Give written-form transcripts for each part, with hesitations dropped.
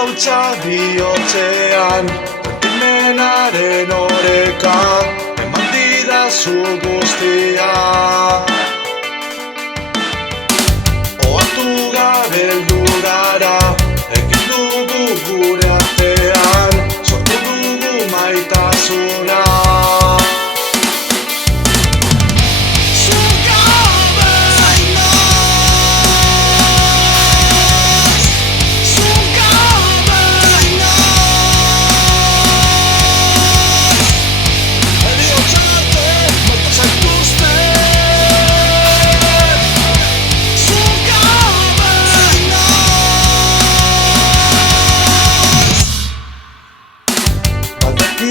hautsa bihotzean, sentimenaren oreka, eman didazu guztia. Ohartu gabe beldurrara, egin dugu gure artean, sortu dugu maitasuna.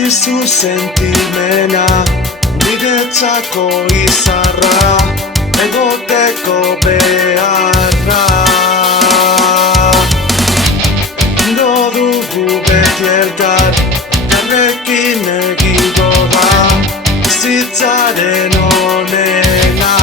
Izu sentimena, niretzako izarra, egoteko beharra. Endo dugu beti elkar, elkarrekin egingo da, bizitzaren onena.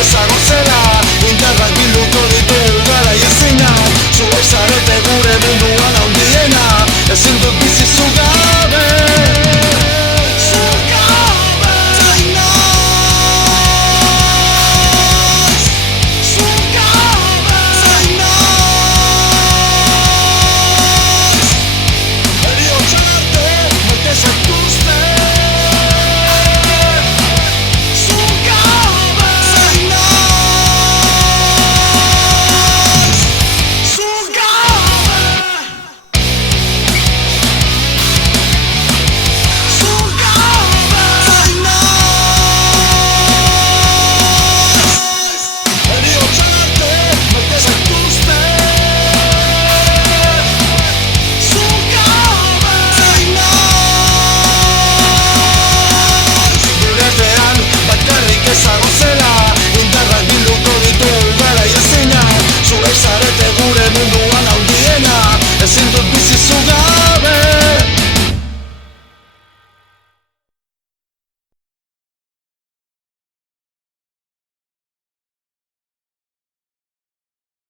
Ezago zera, indarrak bilduko ditu gara ezinak. Zuek zarete gure munduan handiena, ezin dut bizi zugar.